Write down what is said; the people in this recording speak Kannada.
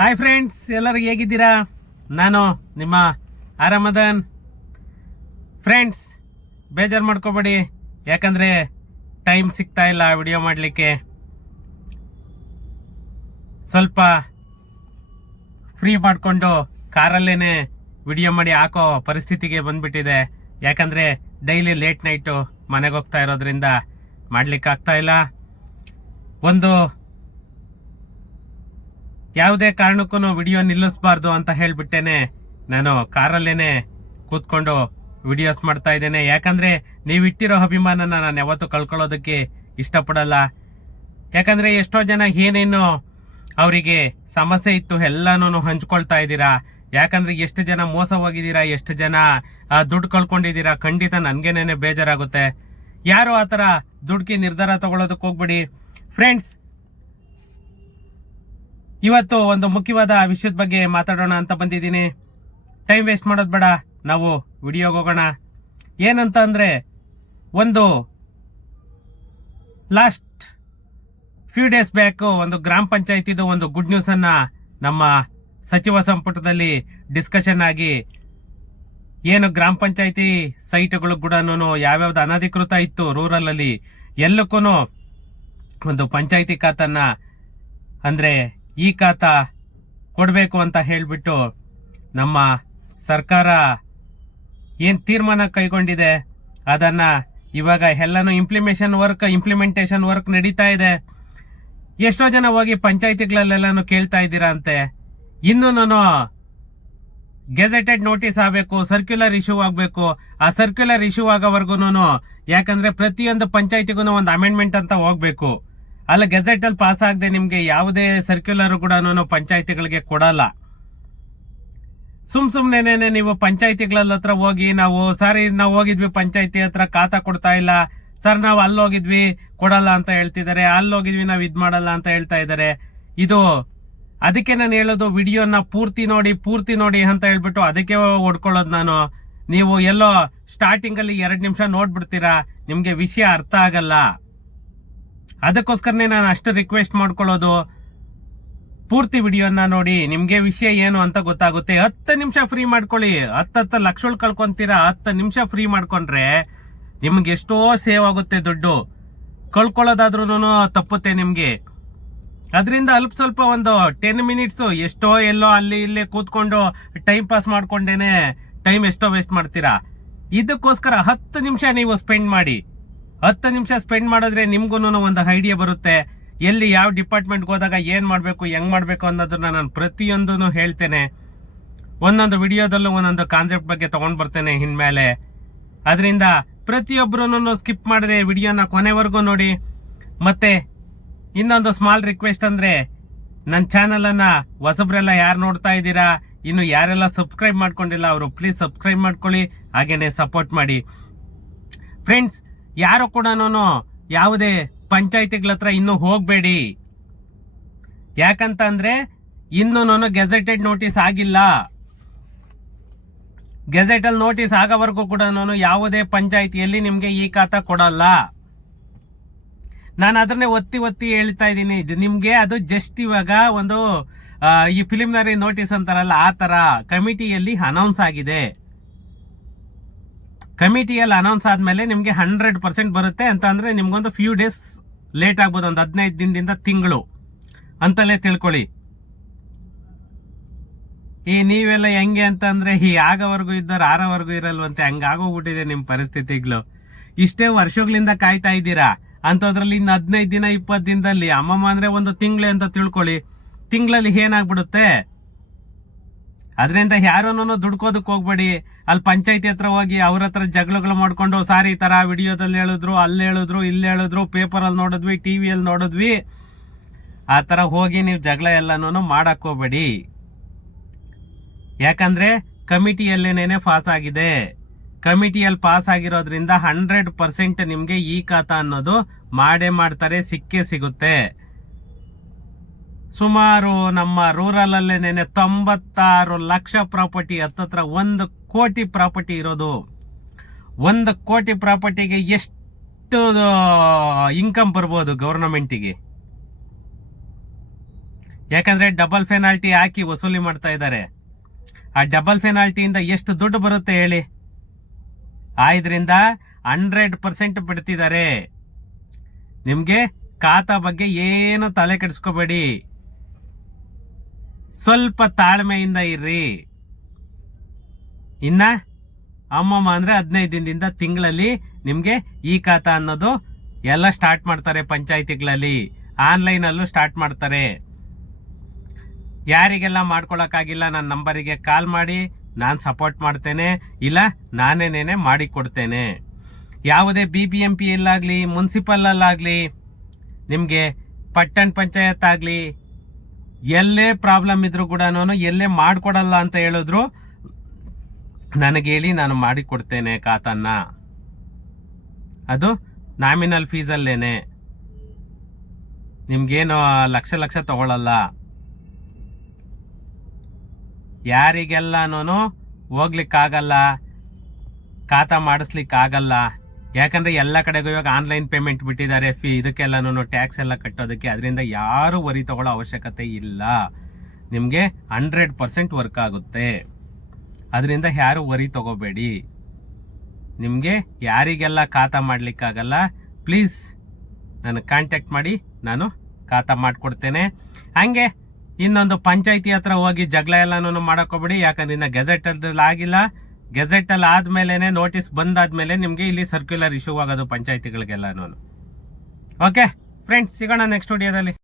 ಹಾಯ್ ಫ್ರೆಂಡ್ಸ್, ಎಲ್ಲರೂ ಹೇಗಿದ್ದೀರಾ? ನಾನು ನಿಮ್ಮ ಆರಾಮದನ್. ಫ್ರೆಂಡ್ಸ್, ಬೇಜಾರು ಮಾಡ್ಕೋಬೇಡಿ, ಯಾಕಂದರೆ ಟೈಮ್ ಸಿಗ್ತಾ ಇಲ್ಲ ವಿಡಿಯೋ ಮಾಡಲಿಕ್ಕೆ. ಸ್ವಲ್ಪ ಫ್ರೀ ಮಾಡಿಕೊಂಡು ಕಾರಲ್ಲೇ ವಿಡಿಯೋ ಮಾಡಿ ಹಾಕೋ ಪರಿಸ್ಥಿತಿಗೆ ಬಂದ್ಬಿಟ್ಟಿದೆ. ಯಾಕಂದರೆ ಡೈಲಿ ಲೇಟ್ ನೈಟು ಮನೆಗೆ ಹೋಗ್ತಾ ಇರೋದ್ರಿಂದ ಮಾಡ್ಲಿಕ್ಕೆ ಆಗ್ತಾ ಇಲ್ಲ. ಒಂದು ಯಾವುದೇ ಕಾರಣಕ್ಕೂ ವಿಡಿಯೋ ನಿಲ್ಲಿಸಬಾರ್ದು ಅಂತ ಹೇಳಿಬಿಟ್ಟೇನೆ ನಾನು ಕಾರಲ್ಲೇ ಕೂತ್ಕೊಂಡು ವಿಡಿಯೋಸ್ ಮಾಡ್ತಾ ಇದ್ದೇನೆ. ಯಾಕಂದರೆ ನೀವು ಇಟ್ಟಿರೋ ಅಭಿಮಾನನ ನಾನು ಯಾವತ್ತೂ ಕಳ್ಕೊಳ್ಳೋದಕ್ಕೆ ಇಷ್ಟಪಡಲ್ಲ. ಯಾಕಂದರೆ ಎಷ್ಟೋ ಜನ ಏನೇನು ಅವರಿಗೆ ಸಮಸ್ಯೆ ಇತ್ತು ಎಲ್ಲನೂ ಹಂಚ್ಕೊಳ್ತಾ ಇದ್ದೀರಾ. ಯಾಕಂದರೆ ಎಷ್ಟು ಜನ ಮೋಸ ಹೋಗಿದ್ದೀರಾ, ಎಷ್ಟು ಜನ ದುಡ್ಡು ಕಳ್ಕೊಂಡಿದ್ದೀರಾ. ಖಂಡಿತ ನನಗೇನೆ ಬೇಜಾರಾಗುತ್ತೆ. ಯಾರು ಆ ಥರ ದುಡ್ಡಿಗೆ ನಿರ್ಧಾರ ತಗೊಳ್ಳೋದಕ್ಕೆ ಹೋಗ್ಬೇಡಿ ಫ್ರೆಂಡ್ಸ್. ಇವತ್ತು ಒಂದು ಮುಖ್ಯವಾದ ವಿಷಯದ ಬಗ್ಗೆ ಮಾತಾಡೋಣ ಅಂತ ಬಂದಿದ್ದೀನಿ. ಟೈಮ್ ವೇಸ್ಟ್ ಮಾಡೋದು ಬೇಡ, ನಾವು ವಿಡಿಯೋಗೆ ಹೋಗೋಣ. ಏನಂತ ಅಂದರೆ, ಒಂದು ಲಾಸ್ಟ್ ಫ್ಯೂ ಡೇಸ್ ಬ್ಯಾಕು ಒಂದು ಗ್ರಾಮ ಪಂಚಾಯತಿದು ಒಂದು ಗುಡ್ ನ್ಯೂಸನ್ನು ನಮ್ಮ ಸಚಿವ ಸಂಪುಟದಲ್ಲಿ ಡಿಸ್ಕಷನ್ ಆಗಿ, ಏನು ಗ್ರಾಮ ಪಂಚಾಯತಿ ಸೈಟ್ಗಳು ಕೂಡ ಯಾವ್ಯಾವ್ದು ಅನಧಿಕೃತ ಇತ್ತು ರೂರಲಲ್ಲಿ ಎಲ್ಲಕ್ಕೂ ಒಂದು ಪಂಚಾಯತಿ ಖಾತನ್ನ ಅಂದರೆ ಈ ಖಾತಾ ಕೊಡಬೇಕು ಅಂತ ಹೇಳಿಬಿಟ್ಟು ನಮ್ಮ ಸರ್ಕಾರ ಏನು ತೀರ್ಮಾನ ಕೈಗೊಂಡಿದೆ ಅದನ್ನು ಇವಾಗ ಎಲ್ಲನೂ ಇಂಪ್ಲಿಮೆಂಟೇಷನ್ ವರ್ಕ್ ನಡೀತಾ ಇದೆ. ಎಷ್ಟೋ ಜನ ಹೋಗಿ ಪಂಚಾಯತಿಗಳಲ್ಲೆಲ್ಲನೂ ಕೇಳ್ತಾ ಇದ್ದೀರಾ ಅಂತೆ. ಇನ್ನೂ ಗೆಜೆಟೆಡ್ ನೋಟಿಸ್ ಆಗಬೇಕು, ಸರ್ಕ್ಯುಲರ್ ಇಶ್ಯೂ ಆಗಬೇಕು. ಆ ಸರ್ಕ್ಯುಲರ್ ಇಶ್ಯೂ ಆಗೋವರೆಗೂ, ಯಾಕಂದರೆ ಪ್ರತಿಯೊಂದು ಪಂಚಾಯತಿಗೂ ಒಂದು ಅಮೆಂಡ್ಮೆಂಟ್ ಅಂತ ಹೋಗಬೇಕು. ಅಲ್ಲ, ಗೆಜೆಟಲ್ಲಿ ಪಾಸ್ ಆಗದೆ ನಿಮಗೆ ಯಾವುದೇ ಸರ್ಕ್ಯುಲರ್ ಕೂಡ ಪಂಚಾಯತಿಗಳಿಗೆ ಕೊಡಲ್ಲ. ಸುಮ್ಮನೆ ನೀವು ಪಂಚಾಯತಿಗಳ ಹತ್ರ ಹೋಗಿ, ನಾವು ಹೋಗಿದ್ವಿ ಪಂಚಾಯತಿ ಹತ್ರ ಖಾತಾ ಕೊಡ್ತಾ ಇಲ್ಲ ಸರ್, ನಾವು ಅಲ್ಲಿ ಹೋಗಿದ್ವಿ ಕೊಡಲ್ಲ ಅಂತ ಹೇಳ್ತಿದ್ದಾರೆ, ಅಲ್ಲಿ ಹೋಗಿದ್ವಿ ನಾವು ಇದು ಮಾಡಲ್ಲ ಅಂತ ಹೇಳ್ತಾ ಇದ್ದಾರೆ. ಇದು ಅದಕ್ಕೆ ನಾನು ಹೇಳೋದು, ವಿಡಿಯೋನ ಪೂರ್ತಿ ನೋಡಿ ಅಂತ ಹೇಳ್ಬಿಟ್ಟು ಅದಕ್ಕೆ ಹೊಡ್ಕೊಳ್ಳೋದು ನಾನು. ನೀವು ಎಲ್ಲೋ ಸ್ಟಾರ್ಟಿಂಗಲ್ಲಿ 2 ನಿಮಿಷ ನೋಡ್ಬಿಡ್ತೀರಾ, ನಿಮಗೆ ವಿಷಯ ಅರ್ಥ ಆಗಲ್ಲ. ಅದಕ್ಕೋಸ್ಕರನೇ ನಾನು ಅಷ್ಟು ರಿಕ್ವೆಸ್ಟ್ ಮಾಡ್ಕೊಳ್ಳೋದು, ಪೂರ್ತಿ ವಿಡಿಯೋನ ನೋಡಿ, ನಿಮಗೆ ವಿಷಯ ಏನು ಅಂತ ಗೊತ್ತಾಗುತ್ತೆ. 10 ನಿಮಿಷ ಫ್ರೀ ಮಾಡ್ಕೊಳ್ಳಿ. 10 ಲಕ್ಷಗಳು ಕಳ್ಕೊಂತೀರಾ. 10 ನಿಮಿಷ ಫ್ರೀ ಮಾಡ್ಕೊಂಡ್ರೆ ನಿಮ್ಗೆ ಎಷ್ಟೋ ಸೇವ್ ಆಗುತ್ತೆ. ದುಡ್ಡು ಕಳ್ಕೊಳ್ಳೋದಾದ್ರೂ ತಪ್ಪುತ್ತೆ ನಿಮಗೆ. ಅದರಿಂದ ಅಲ್ಪ ಸ್ವಲ್ಪ ಒಂದು 10 ಮಿನಿಟ್ಸು ಎಷ್ಟೋ ಎಲ್ಲೋ ಅಲ್ಲಿ ಇಲ್ಲೇ ಕೂತ್ಕೊಂಡು ಟೈಮ್ ಪಾಸ್ ಮಾಡ್ಕೊಂಡೇನೆ ಟೈಮ್ ಎಷ್ಟೋ ವೇಸ್ಟ್ ಮಾಡ್ತೀರಾ. ಇದಕ್ಕೋಸ್ಕರ 10 ನಿಮಿಷ ನೀವು ಸ್ಪೆಂಡ್ ಮಾಡಿ. 10 ನಿಮಿಷ ಸ್ಪೆಂಡ್ ಮಾಡಿದ್ರೆ ನಿಮ್ಗೂ ಒಂದು ಐಡಿಯಾ ಬರುತ್ತೆ. ಎಲ್ಲಿ ಯಾವ ಡಿಪಾರ್ಟ್ಮೆಂಟ್ಗೆ ಹೋದಾಗ ಏನು ಮಾಡಬೇಕು, ಹೆಂಗೆ ಮಾಡಬೇಕು ಅನ್ನೋದನ್ನ ನಾನು ಪ್ರತಿಯೊಂದೂ ಹೇಳ್ತೇನೆ. ಒಂದೊಂದು ವಿಡಿಯೋದಲ್ಲೂ ಒಂದೊಂದು ಕಾನ್ಸೆಪ್ಟ್ ಬಗ್ಗೆ ತೊಗೊಂಡು ಬರ್ತೇನೆ ಇನ್ಮೇಲೆ. ಅದರಿಂದ ಪ್ರತಿಯೊಬ್ಬರೂ ಸ್ಕಿಪ್ ಮಾಡದೆ ವಿಡಿಯೋನ ಕೊನೆವರೆಗೂ ನೋಡಿ. ಮತ್ತೆ ಇನ್ನೊಂದು ಸ್ಮಾಲ್ ರಿಕ್ವೆಸ್ಟ್ ಅಂದರೆ, ನನ್ನ ಚಾನಲನ್ನು ಹೊಸಬ್ರೆಲ್ಲ ಯಾರು ನೋಡ್ತಾ ಇದ್ದೀರಾ, ಇನ್ನು ಯಾರೆಲ್ಲ ಸಬ್ಸ್ಕ್ರೈಬ್ ಮಾಡ್ಕೊಂಡಿಲ್ಲ ಅವರು ಪ್ಲೀಸ್ ಸಬ್ಸ್ಕ್ರೈಬ್ ಮಾಡ್ಕೊಳ್ಳಿ, ಹಾಗೇನೆ ಸಪೋರ್ಟ್ ಮಾಡಿ ಫ್ರೆಂಡ್ಸ್. ಯಾರು ಕೂಡ ಯಾವುದೇ ಪಂಚಾಯತಿಗಳ ಹತ್ರ ಇನ್ನೂ ಹೋಗಬೇಡಿ. ಯಾಕಂತ ಅಂದರೆ ಇನ್ನೂ ಗೆಜೆಟೆಡ್ ನೋಟಿಸ್ ಆಗಿಲ್ಲ. ಗೆಜೆಟಲ್ಲಿ ನೋಟಿಸ್ ಆಗೋವರೆಗೂ ಕೂಡ ಯಾವುದೇ ಪಂಚಾಯತಿಯಲ್ಲಿ ನಿಮಗೆ ಈ ಖಾತಾ ಕೊಡಲ್ಲ. ನಾನು ಅದನ್ನೇ ಒತ್ತಿ ಹೇಳ್ತಾ ಇದ್ದೀನಿ. ನಿಮಗೆ ಅದು ಜಸ್ಟ್ ಇವಾಗ ಒಂದು ಈ ಪ್ರಿಲಿಮಿನರಿ ನೋಟಿಸ್ ಅಂತಾರಲ್ಲ, ಆ ಥರ ಕಮಿಟಿಯಲ್ಲಿ ಅನೌನ್ಸ್ ಆಗಿದೆ. ಕಮಿಟಿಯಲ್ಲಿ ಅನೌನ್ಸ್ ಆದಮೇಲೆ ನಿಮಗೆ 100% ಬರುತ್ತೆ ಅಂತ ಅಂದರೆ ನಿಮ್ಗೊಂದು ಫ್ಯೂ ಡೇಸ್ ಲೇಟ್ ಆಗ್ಬೋದು, ಒಂದು 15 ದಿನದಿಂದ ತಿಂಗಳು ಅಂತಲೇ ತಿಳ್ಕೊಳ್ಳಿ. ಈ ನೀವೆಲ್ಲ ಹೆಂಗೆ ಅಂತಂದರೆ, ಈ ಆಗೋವರೆಗೂ ಇದ್ದವ್ರು ಆರೋವರೆಗೂ ಇರಲ್ವಂತೆ, ಹಂಗಾಗೋಗ್ಬಿಟ್ಟಿದೆ ನಿಮ್ಮ ಪರಿಸ್ಥಿತಿಗಳು. ಇಷ್ಟೇ ವರ್ಷಗಳಿಂದ ಕಾಯ್ತಾ ಇದ್ದೀರಾ ಅಂಥದ್ರಲ್ಲಿ ಇನ್ನು 15 ದಿನ 20 ದಿನದಲ್ಲಿ ಅಮ್ಮಮ್ಮ ಅಂದರೆ ಒಂದು ತಿಂಗಳೇ ಅಂತ ತಿಳ್ಕೊಳ್ಳಿ. ತಿಂಗಳಲ್ಲಿ ಏನಾಗ್ಬಿಡುತ್ತೆ. ಅದರಿಂದ ಯಾರೂ ದುಡ್ಕೋದಕ್ಕೆ ಹೋಗ್ಬೇಡಿ. ಅಲ್ಲಿ ಪಂಚಾಯತಿ ಹತ್ರ ಹೋಗಿ ಅವ್ರ ಹತ್ರ ಜಗಳಗಳು ಮಾಡ್ಕೊಂಡು, ಸಾರಿ ಈ ಥರ ವಿಡಿಯೋದಲ್ಲಿ ಹೇಳಿದ್ರು, ಅಲ್ಲಿ ಹೇಳಿದ್ರು, ಇಲ್ಲಿ ಹೇಳಿದ್ರು, ಪೇಪರಲ್ಲಿ ನೋಡಿದ್ವಿ, ಟಿವಿಯಲ್ಲಿ ನೋಡಿದ್ವಿ, ಆ ಥರ ಹೋಗಿ ನೀವು ಜಗಳ ಎಲ್ಲನೂ ಮಾಡಕ್ಕೆ ಹೋಗ್ಬೇಡಿ. ಯಾಕಂದರೆ ಕಮಿಟಿಯಲ್ಲೇನೇ ಪಾಸ್ ಆಗಿದೆ. ಕಮಿಟಿಯಲ್ಲಿ ಪಾಸ್ ಆಗಿರೋದ್ರಿಂದ 100% ನಿಮಗೆ ಈ ಖಾತಾ ಅನ್ನೋದು ಮಾಡೇ ಮಾಡ್ತಾರೆ, ಸಿಕ್ಕೇ ಸಿಗುತ್ತೆ. ಸುಮಾರು ನಮ್ಮ ರೂರಲಲ್ಲೇನೆ 96 ಲಕ್ಷ ಪ್ರಾಪರ್ಟಿ, ಹತ್ತತ್ರ 1 ಕೋಟಿ ಪ್ರಾಪರ್ಟಿ ಇರೋದು. 1 ಕೋಟಿ ಪ್ರಾಪರ್ಟಿಗೆ ಎಷ್ಟು ಇನ್ಕಮ್ ಬರ್ಬೋದು ಗೌರ್ನಮೆಂಟಿಗೆ? ಯಾಕಂದ್ರೆ ಡಬಲ್ ಪೆನಾಲ್ಟಿ ಹಾಕಿ ವಸೂಲಿ ಮಾಡ್ತಾ ಇದ್ದಾರೆ. ಆ ಡಬಲ್ ಪೆನಾಲ್ಟಿಯಿಂದ ಎಷ್ಟು ದುಡ್ಡು ಬರುತ್ತೆ ಹೇಳಿ? ಇದರಿಂದ 100% ಬಿಡ್ತಿದ್ದಾರೆ. ನಿಮ್ಗೆ ಖಾತಾ ಬಗ್ಗೆ ಏನು ತಲೆ ಕೆಡಿಸ್ಕೋಬೇಡಿ, ಸ್ವಲ್ಪ ತಾಳ್ಮೆಯಿಂದ ಇರ್ರಿ. ಇನ್ನ ಅಮ್ಮಮ್ಮ ಅಂದ್ರೆ 15 ದಿನದಿಂದ ತಿಂಗಳಲ್ಲಿ ನಿಮ್ಗೆ ಈ ಖಾತಾ ಅನ್ನೋದು ಎಲ್ಲ ಸ್ಟಾರ್ಟ್ ಮಾಡ್ತಾರೆ. ಪಂಚಾಯತಿಗಳಲ್ಲಿ ಆನ್ಲೈನಲ್ಲೂ ಸ್ಟಾರ್ಟ್ ಮಾಡ್ತಾರೆ. ಯಾರಿಗೆಲ್ಲ ಮಾಡ್ಕೊಳಕ್ಕಾಗಿಲ್ಲ ನನ್ನ ನಂಬರಿಗೆ ಕಾಲ್ ಮಾಡಿ, ನಾನು ಸಪೋರ್ಟ್ ಮಾಡ್ತೇನೆ, ಇಲ್ಲ ನಾನೇನೇನೆ ಮಾಡಿ ಕೊಡ್ತೇನೆ. ಯಾವುದೇ BBMP ಅಲ್ಲಾಗಲಿ, ಮುನ್ಸಿಪಲಲ್ಲಾಗಲಿ, ನಿಮಗೆ ಪಟ್ಟಣ ಪಂಚಾಯತ್ ಆಗಲಿ, ಎಲ್ಲೇ ಪ್ರಾಬ್ಲಮ್ ಇದ್ರೂ ಕೂಡ ಎಲ್ಲೇ ಮಾಡಿಕೊಡಲ್ಲ ಅಂತ ಹೇಳಿದ್ರು ನನಗೆ ಹೇಳಿ, ನಾನು ಮಾಡಿಕೊಡ್ತೇನೆ ಖಾತನ್ನ. ಅದು ನಾಮಿನಲ್ ಫೀಸಲ್ಲೇನೆ, ನಿಮ್ಗೇನು ಲಕ್ಷ ತಗೊಳ್ಳಲ್ಲ. ಯಾರಿಗೆಲ್ಲನೂ ಹೋಗ್ಲಿಕ್ಕಾಗಲ್ಲ, ಖಾತಾ ಮಾಡಿಸ್ಲಿಕ್ಕಾಗಲ್ಲ. ಯಾಕಂದ್ರೆ ಎಲ್ಲ ಕಡೆಗೂ ಇವಾಗ ಆನ್ಲೈನ್ ಪೇಮೆಂಟ್ ಬಿಟ್ಟಿದ್ದಾರೆ. ಇದಕ್ಕೆಲ್ಲನೂ ಟ್ಯಾಕ್ಸ್ ಎಲ್ಲ ಕಟ್ಟೋದಕ್ಕೆ. ಅದರಿಂದ ಯಾರು ವರಿ ತಗೊಳ್ಳೋ ಅವಶ್ಯಕತೆ ಇಲ್ಲ. ನಿಮಗೆ 100% ವರ್ಕ್ ಆಗುತ್ತೆ. ಅದರಿಂದ ಯಾರು ವರಿ ತಗೋಬೇಡಿ. ನಿಮಗೆ ಯಾರಿಗೆಲ್ಲ ಖಾತಾ ಮಾಡ್ಲಿಕ್ಕಾಗಲ್ಲ, ಪ್ಲೀಸ್ ನನಗೆ ಕಾಂಟ್ಯಾಕ್ಟ್ ಮಾಡಿ, ನಾನು ಖಾತಾ ಮಾಡಿಕೊಡ್ತೇನೆ. ಹಂಗೆ ಇನ್ನೊಂದು ಪಂಚಾಯತಿ ಹತ್ರ ಹೋಗಿ ಜಗಳ ಎಲ್ಲನೂ ಮಾಡೋಕೋಬೇಡಿ. ಯಾಕಂದ್ರೆ ಇನ್ನು ಗೆಜೆಟಲ್ಲಿ ಆಗಿಲ್ಲ. ಗೆಜೆಟಲ್ಲಿ ಆದ್ಮೇಲೆ, ನೋಟಿಸ್ ಬಂದಾದ್ಮೇಲೆ ನಿಮಗೆ ಇಲ್ಲಿ ಸರ್ಕ್ಯುಲರ್ ಇಶ್ಯೂ ಆಗೋದು ಪಂಚಾಯತಿಗಳಿಗೆಲ್ಲನೂ. ಓಕೆ ಫ್ರೆಂಡ್ಸ್, ಸಿಗೋಣ ನೆಕ್ಸ್ಟ್ ವಿಡಿಯೋದಲ್ಲಿ.